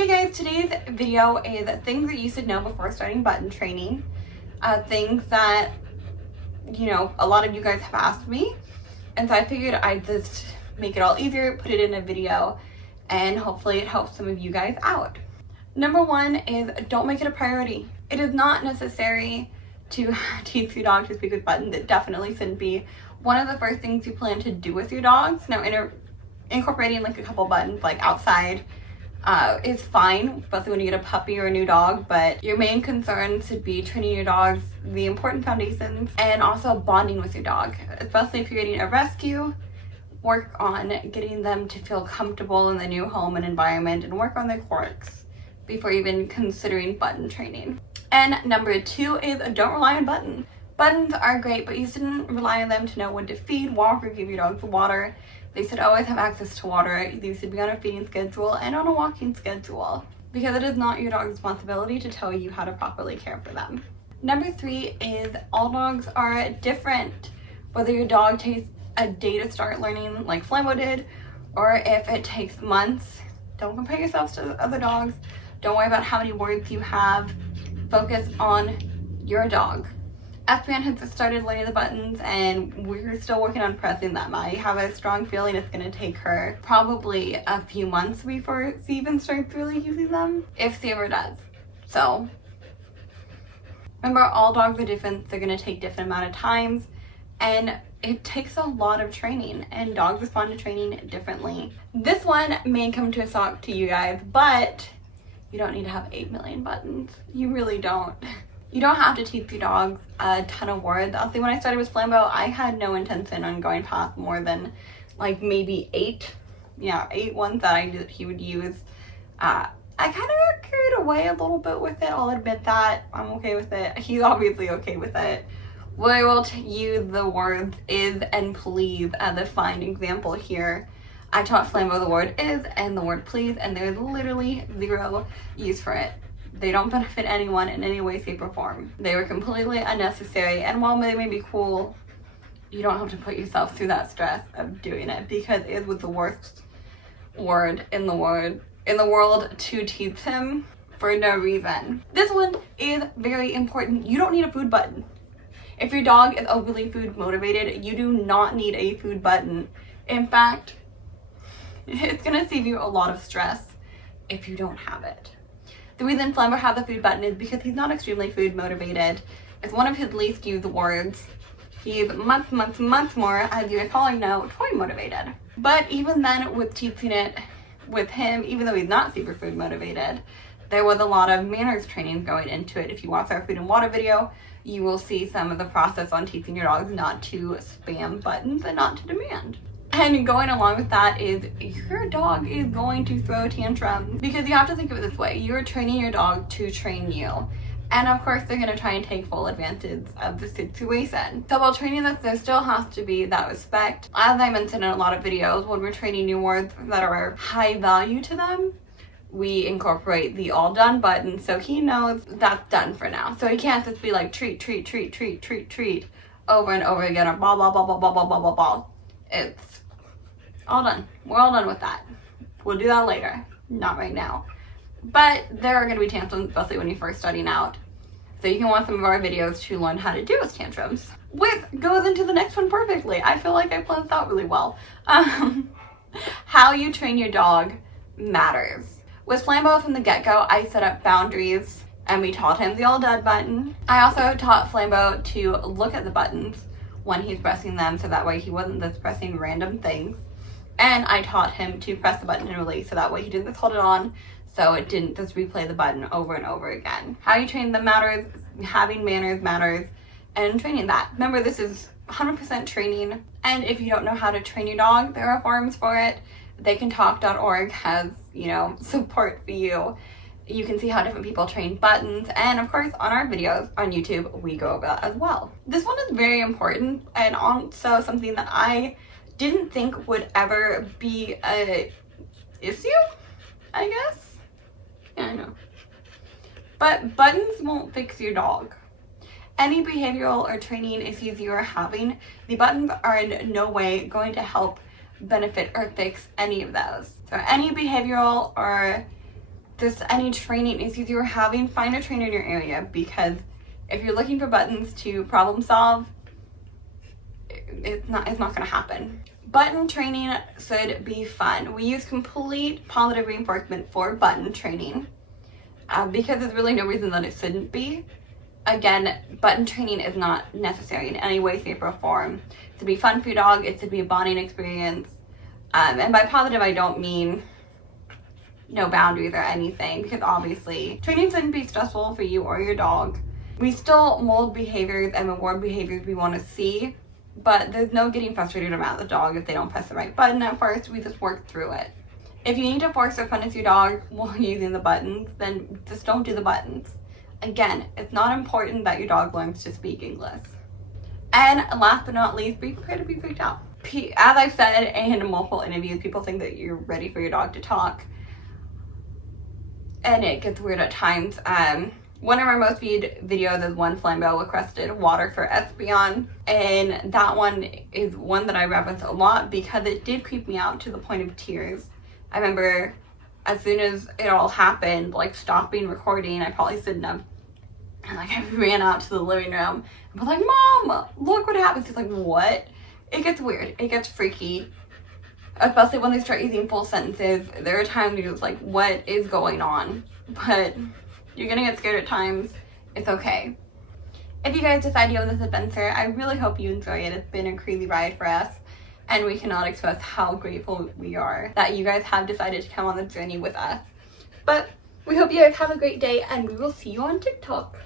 Hey guys, today's video is things that you should know before starting button training. Things that, a lot of you guys have asked me. And so I figured I'd just make it all easier, put it in a video, and hopefully it helps some of you guys out. Number one is don't make it a priority. It is not necessary to teach your dog to speak with buttons. It definitely shouldn't be one of the first things you plan to do with your dogs. Now, incorporating like a couple buttons like outside is fine, especially when you get a puppy or a new dog, but your main concern should be training your dogs the important foundations and also bonding with your dog, especially if you're getting a rescue. Work on getting them to feel comfortable in the new home and environment and work on their quirks before even considering button training. And number two is don't rely on buttons. Buttons are great, but you shouldn't rely on them to know when to feed, walk, or give your dog the water. They should always have access to water. They should be on a feeding schedule and on a walking schedule because it is not your dog's responsibility to tell you how to properly care for them. Number three is all dogs are different. Whether your dog takes a day to start learning like Flambo did, or if it takes months, don't compare yourselves to other dogs. Don't worry about how many words you have. Focus on your dog. Espion has started learning the buttons and we're still working on pressing them. I have a strong feeling it's going to take her probably a few months before she even starts really using them, if she ever does. So remember, all dogs are different. They're going to take different amount of times and it takes a lot of training and dogs respond to training differently. This one may come to a shock to you guys, but you don't need to have 8 million buttons. You really don't. You don't have to teach your dogs a ton of words. I'll say when I started with Flambo, I had no intention on going past more than like maybe 8. Yeah, 8 ones that I knew that he would use. I kind of got carried away a little bit with it. I'll admit that. I'm okay with it. He's obviously okay with it. We will use the words is and please as a fine example here. I taught Flambo the word is and the word please, and there's literally zero use for it. They don't benefit anyone in any way, shape, or form. They were completely unnecessary, and while they may be cool, you don't have to put yourself through that stress of doing it because it was the worst word in the world to teach him for no reason. This one is very important. You don't need a food button. If your dog is overly food motivated, you do not need a food button. In fact, it's gonna save you a lot of stress if you don't have it. The reason Flambo has a food button is because he's not extremely food motivated. It's one of his least used words. He's much more, as you guys probably know, toy motivated. But even then, with teaching it with him, even though he's not super food motivated, there was a lot of manners training going into it. If you watch our food and water video, you will see some of the process on teaching your dogs not to spam buttons and not to demand. And going along with that is your dog is going to throw tantrums because you have to think of it this way. You're training your dog to train you. And of course, they're going to try and take full advantage of the situation. So while training this, there still has to be that respect. As I mentioned in a lot of videos, when we're training new words that are high value to them, we incorporate the all done button so he knows that's done for now. So he can't just be like treat, treat, treat, treat, treat, treat over and over again or blah, blah, blah, blah, blah, blah, blah, blah, blah. It's all done. We're all done with that. We'll do that later, not right now. But there are going to be tantrums, especially when you're first starting out. So you can watch some of our videos to learn how to deal with tantrums. Which goes into the next one perfectly. I feel like I planned this out really well. How you train your dog matters. With Flambo from the get-go, I set up boundaries and we taught him the all done button. I also taught Flambo to look at the buttons when he's pressing them, so that way he wasn't just pressing random things. And I taught him to press the button and release, so that way he didn't just hold it on, so it didn't just replay the button over and over again. How you train them matters, having manners matters, and training that. Remember, this is 100% training, and if you don't know how to train your dog, there are forums for it. TheyCanTalk.org has, support for you. You can see how different people train buttons, and of course on our videos on YouTube we go over that as well. This one is very important and also something that I didn't think would ever be a issue, I guess. Yeah, I know. But buttons won't fix your dog. Any behavioral or training issues you are having, the buttons are in no way going to help benefit or fix any of those. So any behavioral or just any training issues you're having, find a trainer in your area, because if you're looking for buttons to problem solve, it's not going to happen. Button training should be fun. We use complete positive reinforcement for button training because there's really no reason that it shouldn't be. Again, button training is not necessary in any way, shape, or form. It should be fun for your dog. It should be a bonding experience. And by positive, I don't mean no boundaries or anything, because obviously training shouldn't be stressful for you or your dog. We still mold behaviors and reward behaviors we want to see, but there's no getting frustrated about the dog if they don't press the right button at first. We just work through it. If you need to force or punish your dog while using the buttons, then just don't do the buttons. Again, it's not important that your dog learns to speak English. And last but not least, be prepared to be freaked out. As I've said in multiple interviews, people think that you're ready for your dog to talk, and it gets weird at times. One of our most viewed videos is one Flambo requested water for Espion, and that one is one that I reference a lot because it did creep me out to the point of tears. I remember as soon as it all happened, like stopping recording, I probably shouldn't have, and like I ran out to the living room and was like, "Mom, look what happened." She's like, "What?" It gets weird, it gets freaky, especially when they start using full sentences. There are times you're just like, what is going on? But you're gonna get scared at times. It's okay. If you guys decide to go on this adventure, I really hope you enjoy it. It's been a crazy ride for us, and we cannot express how grateful we are that you guys have decided to come on the journey with us. But we hope you guys have a great day, and we will see you on TikTok.